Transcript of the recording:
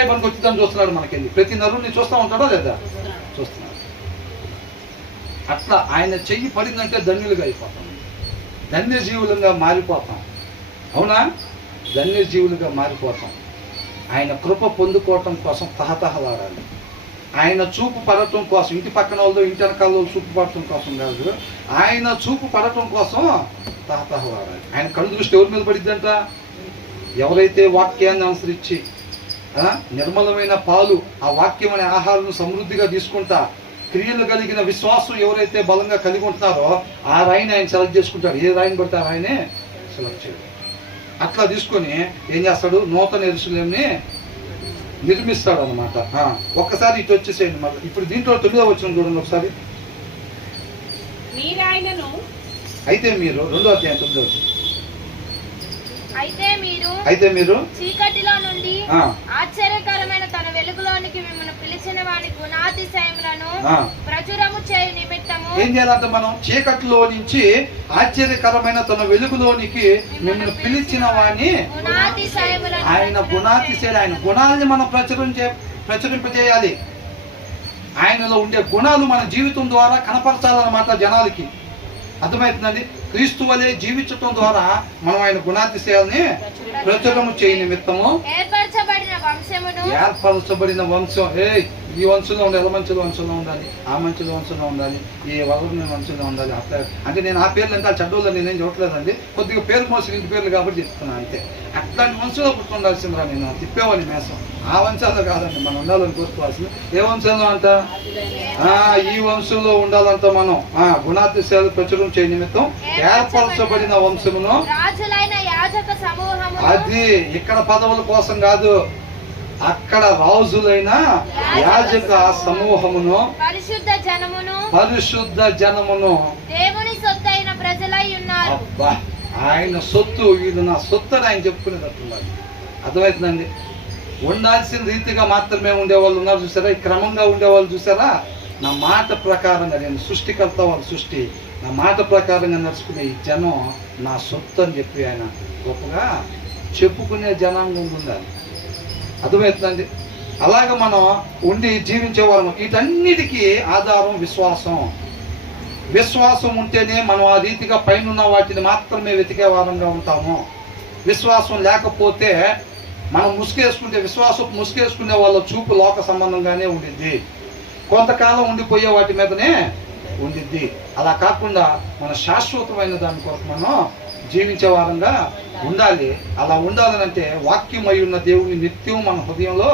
కిరాయి పనికి వచ్చిందని చూస్తున్నాడు మనకెళ్ళి. ప్రతి నరుని చూస్తూ ఉంటాడో లేదా? చూస్తున్నాడు. అట్లా ఆయన చెయ్యి పడిందంటే ధన్యులుగా అయిపోతాం, ధన్యజీవులుగా మారిపోతాం. అవునా? ధన్యజీవులుగా మారిపోతాం. ఆయన కృప పొందుకోవటం కోసం తహతహలాడాలి. ఆయన చూపు పడటం కోసం, ఇంటి పక్కన వాళ్ళు ఇంటి వెనకాల చూపు పడటం కోసం కాదు, ఆయన చూపు పడటం కోసం తహతహలాడాలి. ఆయన కళ్ళు దృష్టి ఎవరి మీద పడిద్దంట? ఎవరైతే వాక్యాన్ని అనుసరించి నిర్మలమైన పాలు, ఆ వాక్యం అనే ఆహారం సమృద్ధిగా తీసుకుంటా క్రియలు కలిగిన విశ్వాసం ఎవరైతే బలంగా కలిగి ఉంటున్నారో ఆ రాయిని ఆయన సెలెక్ట్ చేసుకుంటాడు. ఏ రాయిని పడితే ఆ రాయినే సెలెక్ట్ చేయడు. అట్లా తీసుకొని ఏం చేస్తాడు? నూతన యెరూషలేముని నిర్మిస్తాడు అనమాట. ఒక్కసారి ఇటు వచ్చేసేయండి. మళ్ళీ ఇప్పుడు దీంట్లో 9వ వచనం చూడండి ఒకసారి. అయితే మీరు 2వ అధ్యాయం 9వ వచనం. అయితే మీరు చీకటిలో నుండి ఆశ్చర్యకరమైన తన వెలుగులోనికి మిమ్మల్ని పిలిచిన వాని గుణాతిశయములను ప్రచురము చేయు నిమిత్తము ఏం చేయాలంటే మనం చీకటిలో నుంచి ఆశ్చర్యకరమైన తన వెలుగులోనికి మిమ్మల్ని పిలిచిన వాని ఆయన గుణాతిశయాలు, ఆయన గుణాలని మనం ప్రచురింపజేయాలి. ఆయనలో ఉండే గుణాలు మన జీవితం ద్వారా కనపరచాలన్నమాట జనాలకి. అర్థమవుతుందండి? క్రీస్తు వలె జీవించటం ద్వారా మనం ఆయన గుణాతిశయాల్ని ప్రచురము చేయ నిమిత్తము ఏర్పరచబడిన వంశం. ఈ వంశంలో ఉండాలి, మంచుల వంశంలో ఉండాలి, ఆ మంచుల వంశంలో ఉండాలి, ఈ వగరుని వంశంలో ఉండాలి. అట్లా అంటే నేను ఆ పేర్లు అంటే ఆ చెడ్డోళ్ళు నేనేం చూడలేదండి, కొద్దిగా పేరు మోసం ఇంటి పేర్లు కాబట్టి చెప్తున్నాను అంతే. అట్లాంటి వంశంలో పుట్టుండాల్సిందిరా నేను తిప్పేవాడిని మేసం. ఆ వంశాల్లో కాదండి మనం ఉండాలని కోరుకోవాల్సింది. ఏ వంశంలో అంట? ఈ వంశంలో ఉండాలంట మనం. గుణాతిశయాలు ప్రచురం చేయ నిమిత్తం ఏర్పరచబడిన వంశమును. అది ఇక్కడ పదవుల కోసం కాదు, అక్కడ రాజులైన యాజక సమూహమును, పరిశుద్ధ జనమును, దేవుని సొత్తైన ప్రజలై ఉన్నారు. అబ్బా, ఆయన సొత్తు, ఇది నా సొత్తు అని ఆయన చెప్పుకునేటట్టున్నారు. అర్థమవుతుందండి? ఉండాల్సిన రీతిగా మాత్రమే ఉండేవాళ్ళు ఉన్నారు చూసారా, క్రమంగా ఉండేవాళ్ళు చూసారా. నా మాట ప్రకారంగా, నేను సృష్టికర్త వాళ్ళ సృష్టి, నా మాట ప్రకారంగా నడుచుకునే ఈ జనం నా సొత్తు అని చెప్పి ఆయన గొప్పగా చెప్పుకునే జనాంగం ఉండాలి. అర్థమవుతుందండి? అలాగే మనం ఉండి జీవించేవాళ్ళము. వీటన్నిటికీ ఆధారం విశ్వాసం. విశ్వాసం ఉంటేనే మనం ఆ రీతిగా పైన వాటిని మాత్రమే వెతికే వారంగా ఉంటాము. విశ్వాసం లేకపోతే మనం ముసుగేసుకునే వాళ్ళ చూపు లోక సంబంధంగానే ఉండిద్ది, కొంతకాలం ఉండిపోయే వాటి మీదనే ఉండిద్ది. అలా కాకుండా మన శాశ్వతమైన దాని కొరకు మనం జీవించే వారంగా ఉండాలి. అలా ఉండాలనంటే వాక్యం అయి ఉన్న దేవుని నిత్యం మన హృదయంలో